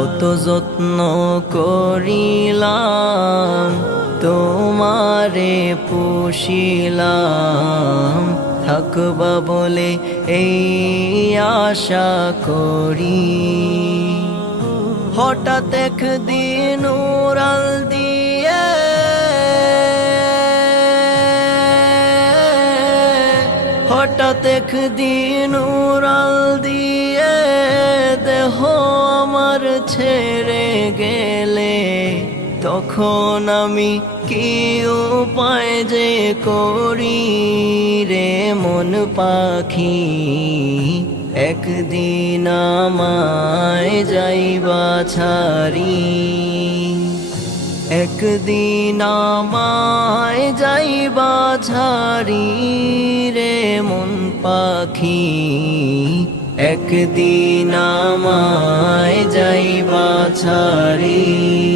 কত যত্ন করিলাম, তোমারে পুষিলাম। থাকবা বলে এই আশা করি। হঠাৎ একদিন উড়াল দিয়ে হঠাৎ একদিন উড়াল দিয়ে আমার ছেড়ে গেলে তখন আমি কি উপায় যে করি রে মন পাখি? একদিন আমায় যাইবা ছাড়ি। একদিন আমায় যাইবা ছাড়ি রে পাখি একদিন আমায় যাইবা ছাড়ি।